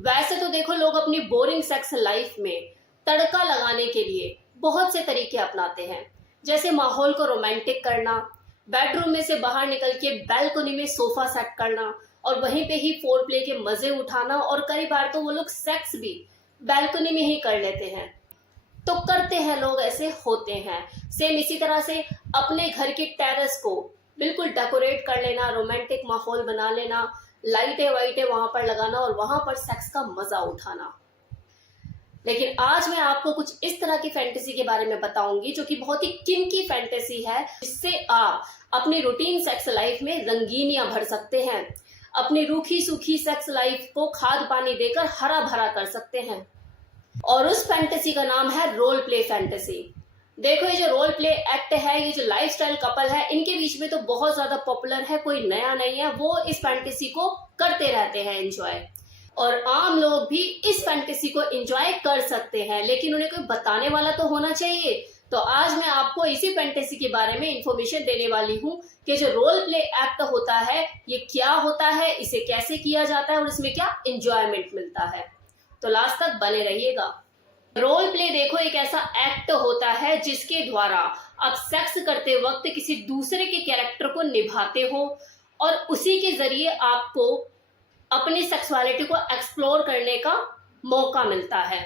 वैसे तो देखो, लोग अपनी बोरिंग सेक्स लाइफ में तड़का लगाने के लिए बहुत से तरीके अपनाते हैं। जैसे माहौल को रोमांटिक करना, बेडरूम में से बाहर निकल के बैल्कनी में सोफा सेट करना और वहीं पे ही फोर प्ले के मजे उठाना, और कई बार तो वो लोग सेक्स भी बैल्कनी में ही कर लेते हैं। तो करते हैं लोग, ऐसे होते हैं। सेम इसी तरह से अपने घर के टेरेस को बिल्कुल डेकोरेट कर लेना, रोमांटिक माहौल बना लेना, लाइटें वाइटें वहां पर लगाना और वहां पर सेक्स का मजा उठाना। लेकिन आज मैं आपको कुछ इस तरह की फैंटेसी के बारे में बताऊंगी जो कि बहुत ही किनकी फैंटेसी है, जिससे आप अपनी रूटीन सेक्स लाइफ में रंगीनियां भर सकते हैं, अपनी रूखी सूखी सेक्स लाइफ को खाद पानी देकर हरा भरा कर सकते हैं। और उस फैंटेसी का नाम है रोल प्ले फैंटेसी। देखो, ये जो रोल प्ले एक्ट है, ये जो लाइफस्टाइल कपल है, इनके बीच में तो बहुत ज्यादा पॉपुलर है, कोई नया नहीं है। वो इस फैंटेसी को करते रहते हैं एंजॉय, और आम लोग भी इस फैंटेसी को एंजॉय कर सकते हैं, लेकिन उन्हें कोई बताने वाला तो होना चाहिए। तो आज मैं आपको इसी फैंटेसी के बारे में इंफॉर्मेशन देने वाली हूँ कि जो रोल प्ले एक्ट होता है ये क्या होता है, इसे कैसे किया जाता है और इसमें क्या एंजॉयमेंट मिलता है। तो लास्ट तक बने रहिएगा। रोल प्ले देखो, एक ऐसा एक्ट होता है जिसके द्वारा आप सेक्स करते वक्त किसी दूसरे के कैरेक्टर को निभाते हो और उसी के जरिए आपको अपनी सेक्सुअलिटी को एक्सप्लोर करने का मौका मिलता है।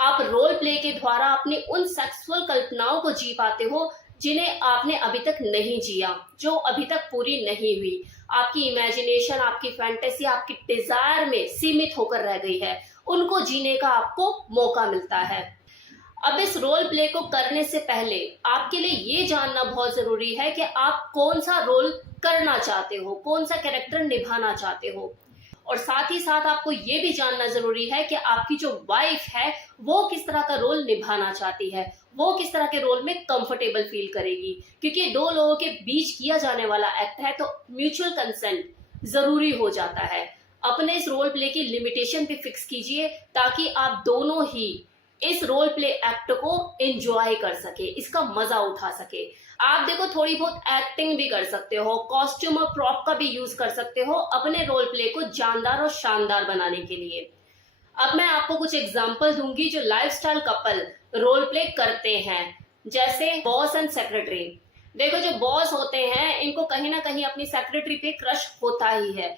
आप रोल प्ले के द्वारा अपनी उन सेक्सुअल कल्पनाओं को जी पाते हो जिन्हें आपने अभी तक नहीं जिया, जो अभी तक पूरी नहीं हुई। आपकी इमेजिनेशन, आपकी फैंटेसी, आपकी डिजायर में सीमित होकर रह गई है, उनको जीने का आपको मौका मिलता है। अब इस रोल प्ले को करने से पहले आपके लिए ये जानना बहुत जरूरी है कि आप कौन सा रोल करना चाहते हो, कौन सा कैरेक्टर निभाना चाहते हो। और साथ ही साथ आपको ये भी जानना जरूरी है कि आपकी जो वाइफ है वो किस तरह का रोल निभाना चाहती है, वो किस तरह के रोल में कंफर्टेबल फील करेगी। क्योंकि दो लोगों के बीच किया जाने वाला एक्ट है, तो म्यूचुअल कंसेंट जरूरी हो जाता है। अपने इस रोल प्ले की लिमिटेशन भी फिक्स कीजिए ताकि आप दोनों ही इस रोल प्ले एक्ट को एंजॉय कर सके, इसका मजा उठा सके। आप देखो, थोड़ी बहुत एक्टिंग भी कर सकते हो, कॉस्ट्यूम और प्रॉप का भी यूज कर सकते हो अपने रोल प्ले को जानदार और शानदार बनाने के लिए। अब मैं आपको कुछ एग्जांपल दूंगी जो लाइफस्टाइल कपल रोल प्ले करते हैं, जैसे बॉस एंड सेक्रेटरी। देखो, जो बॉस होते हैं इनको कहीं ना कहीं अपनी सेक्रेटरी पे क्रश होता ही है।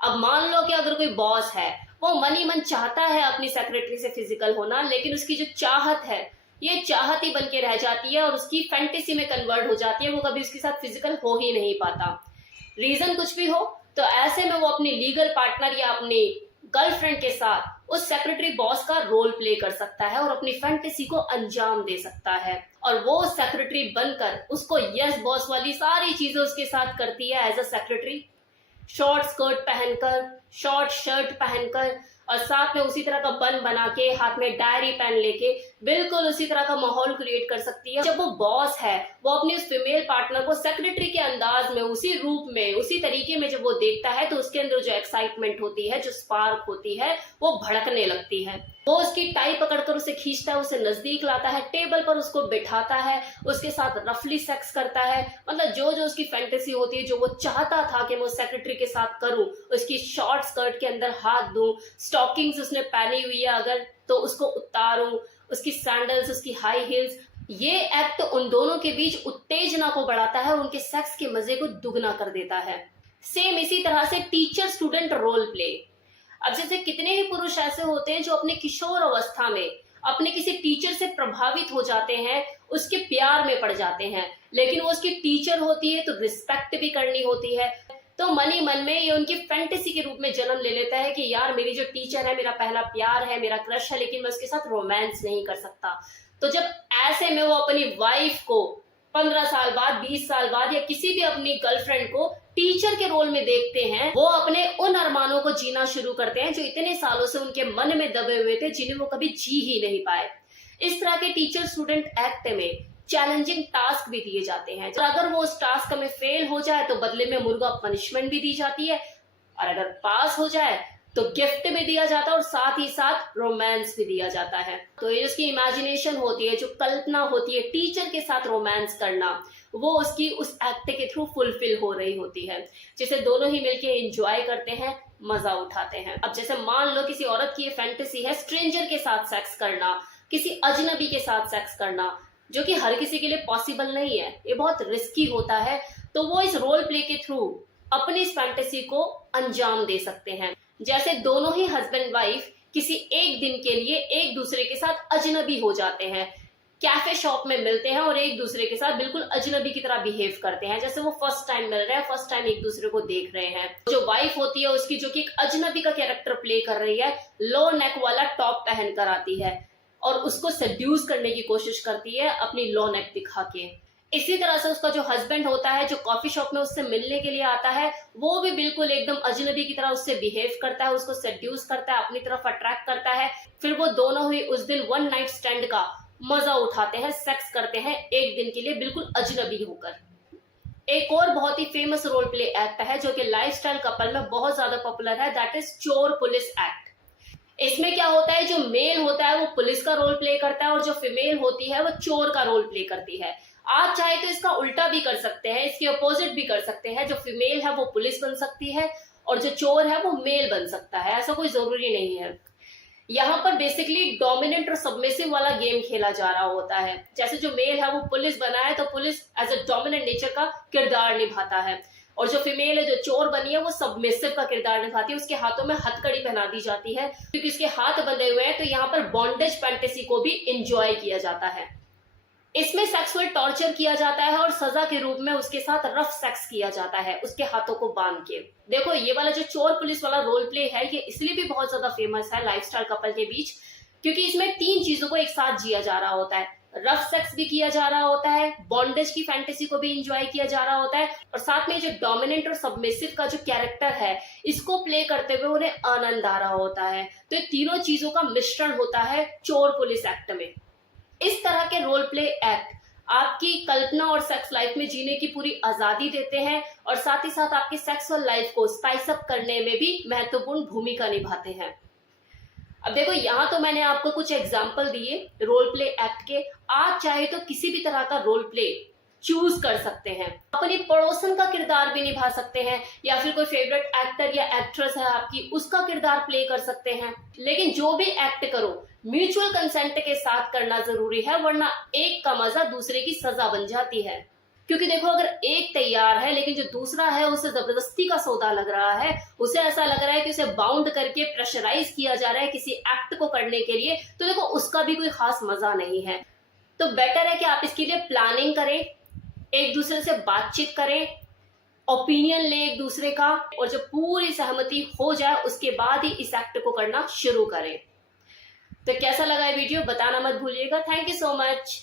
अब मान लो कि अगर कोई बॉस है, वो मन ही मन चाहता है अपनी सेक्रेटरी से फिजिकल होना, लेकिन उसकी जो चाहत है ये चाहत ही बन के रह जाती है और उसकी फैंटेसी में कन्वर्ट हो जाती है। वो कभी उसके साथ फिजिकल हो ही नहीं पाता। रीजन कुछ भी हो, तो ऐसे में वो अपनी लीगल पार्टनर या अपनी गर्लफ्रेंड के साथ उस सेक्रेटरी बॉस का रोल प्ले कर सकता है और अपनी फैंटेसी को अंजाम दे सकता है। और वो सेक्रेटरी बनकर उसको यस बॉस वाली सारी चीजें उसके साथ करती है as a secretary. Short skirt पहनकर, शॉर्ट शर्ट पहनकर और साथ में उसी तरह का बन बना के, हाथ में डायरी पेन लेके बिल्कुल उसी तरह का माहौल क्रिएट कर सकती है। जब वो बॉस है वो अपनी उस फीमेल पार्टनर को सेक्रेटरी के अंदाज में, उसी रूप में, उसी तरीके में जब वो देखता है तो उसके अंदर जो एक्साइटमेंट होती है, जो स्पार्क होती है, वो भड़कने लगती है। वो उसकी टाई पकड़कर उसे खींचता है, उसे नजदीक लाता है, टेबल पर उसको बिठाता है, उसके साथ रफली सेक्स करता है। मतलब जो जो उसकी फैंटेसी होती है, जो वो चाहता था कि मैं सेक्रेटरी के साथ करूं, उसकी शॉर्ट स्कर्ट के अंदर हाथ दूं, स्टॉकिंग्स उसने पहनी हुई है अगर तो उसको उतारूं, उसकी सैंडल्स, उसकी हाई हील्स। ये एक्ट उन दोनों के बीच उत्तेजना को बढ़ाता है और उनके सेक्स के मजे को दुगना कर देता है। सेम इसी तरह से टीचर स्टूडेंट रोल प्ले। अब जैसे कितने ही पुरुष ऐसे होते हैं जो अपने किशोर अवस्था में अपने किसी टीचर से प्रभावित हो जाते हैं, उसके प्यार में पड़ जाते हैं, लेकिन वो उसकी टीचर होती है तो रिस्पेक्ट भी करनी होती है। तो मन ही मन में ये उनकी फैंटेसी के रूप में जन्म ले लेता है कि यार मेरी जो टीचर है मेरा पहला प्यार है, मेरा क्रश है, लेकिन मैं उसके साथ रोमांस नहीं कर सकता। तो जब ऐसे में वो अपनी वाइफ को 15 साल बाद, 20 साल बाद या किसी भी अपनी गर्लफ्रेंड को टीचर के रोल में देखते हैं, वो अपने उन अरमानों को जीना शुरू करते हैं जो इतने सालों से उनके मन में दबे हुए थे, जिन्हें वो कभी जी ही नहीं पाए। इस तरह के टीचर स्टूडेंट एक्ट में चैलेंजिंग टास्क भी दिए जाते हैं। तो अगर वो उस टास्क में फेल हो जाए तो बदले में मुर्गा पनिशमेंट भी दी जाती है, और अगर पास हो जाए तो गिफ्ट भी दिया जाता है और साथ ही साथ रोमांस भी दिया जाता है। तो ये उसकी इमेजिनेशन होती है, जो कल्पना होती है टीचर के साथ रोमांस करना, वो उसकी उस एक्ट के थ्रू फुलफिल हो रही होती है, जिसे दोनों ही मिलके एंजॉय करते हैं, मजा उठाते हैं। अब जैसे मान लो किसी औरत की ये फैंटेसी है स्ट्रेंजर के साथ सेक्स करना, किसी अजनबी के साथ सेक्स करना, जो कि हर किसी के लिए पॉसिबल नहीं है, ये बहुत रिस्की होता है। तो वो इस रोल प्ले के थ्रू अपनी इस फैंटेसी को अंजाम दे सकते हैं। जैसे दोनों ही हस्बैंड वाइफ किसी एक दिन के लिए एक दूसरे के साथ अजनबी हो जाते हैं, कैफे शॉप में मिलते हैं और एक दूसरे के साथ बिल्कुल अजनबी की तरह बिहेव करते हैं, जैसे वो फर्स्ट टाइम मिल रहे हैं, फर्स्ट टाइम एक दूसरे को देख रहे हैं। जो वाइफ होती है उसकी, जो कि एक अजनबी का कैरेक्टर प्ले कर रही है, लो नेक वाला टॉप पहन कर आती है और उसको सेड्यूस करने की कोशिश करती है अपनी लो नेक दिखा के। इसी तरह से उसका जो हस्बैंड होता है, जो कॉफी शॉप में उससे मिलने के लिए आता है, वो भी बिल्कुल एकदम अजनबी की तरह उससे बिहेव करता है, उसको सेड्यूस करता है, अपनी तरफ अट्रैक्ट करता है। फिर वो दोनों ही उस दिन वन नाइट स्टैंड का मजा उठाते हैं, सेक्स करते हैं एक दिन के लिए बिल्कुल अजनबी होकर। एक और बहुत ही फेमस रोल प्ले एक्ट है जो कि लाइफस्टाइल कपल में बहुत ज्यादा पॉपुलर है, दैट इज चोर पुलिस एक्ट। इसमें क्या होता है, जो मेल होता है वो पुलिस का रोल प्ले करता है और जो फीमेल होती है वो चोर का रोल प्ले करती है। आप चाहे तो इसका उल्टा भी कर सकते हैं, इसके अपोजिट भी कर सकते हैं। जो फीमेल है वो पुलिस बन सकती है और जो चोर है वो मेल बन सकता है, ऐसा कोई जरूरी नहीं है। यहाँ पर बेसिकली डोमिनेंट और सबमिसिव वाला गेम खेला जा रहा होता है। जैसे जो मेल है वो पुलिस बना है तो police as a dominant nature का किरदार निभाता है, और जो फीमेल है जो चोर बनी है वो सबमिसिव का किरदार निभाती है। उसके हाथों में हथकड़ी पहना दी जाती है क्योंकि उसके हाथ बंधे हुए हैं, तो यहाँ पर बॉन्डेज फैंटेसी को भी इंजॉय किया जाता है। इसमें सेक्सुअल टॉर्चर किया जाता है और सजा के रूप में उसके साथ रफ सेक्स किया जाता है उसके हाथों को बांध के। देखो ये वाला जो चोर पुलिस वाला रोल प्ले है ये इसलिए भी बहुत ज्यादा फेमस है लाइफस्टाइल कपल के बीच, क्योंकि इसमें तीन चीजों को एक साथ जिया जा रहा होता है। रफ सेक्स भी किया जा रहा होता है, बॉन्डेज की फैंटेसी को भी इंजॉय किया जा रहा होता है, और साथ में जो डोमिनेंट और सबमिसिव का जो कैरेक्टर है इसको प्ले करते हुए उन्हें आनंद आ रहा होता है। तो ये तीनों चीजों का मिश्रण होता है चोर पुलिस एक्ट में। इस तरह के रोल प्ले एक्ट आपकी कल्पना और सेक्स लाइफ में जीने की पूरी आजादी देते हैं और साथ ही साथ आपकी सेक्सुअल लाइफ को स्पाइस अप करने में भी महत्वपूर्ण भूमिका निभाते हैं। अब देखो यहाँ तो मैंने आपको कुछ एग्जाम्पल दिए रोल प्ले एक्ट के। आप चाहे तो किसी भी तरह का रोल प्ले चूज कर सकते हैं, अपनी पड़ोसन का किरदार भी निभा सकते हैं, या फिर कोई फेवरेट एक्टर या एक्ट्रेस है आपकी उसका किरदार प्ले कर सकते हैं। लेकिन जो भी एक्ट करो म्यूचुअल कंसेंट के साथ करना जरूरी है, वरना एक का मजा दूसरे की सजा बन जाती है। क्योंकि देखो अगर एक तैयार है लेकिन जो दूसरा है उसे जबरदस्ती का सौदा लग रहा है, उसे ऐसा लग रहा है कि उसे बाउंड करके प्रेशराइज किया जा रहा है किसी एक्ट को करने के लिए, तो देखो उसका भी कोई खास मजा नहीं है। तो बेटर है कि आप इसके लिए प्लानिंग करें, एक दूसरे से बातचीत करें, ओपिनियन ले एक दूसरे का, और जब पूरी सहमति हो जाए उसके बाद ही इस एक्ट को करना शुरू करें। तो कैसा लगा ये वीडियो बताना मत भूलिएगा। Thank you so much.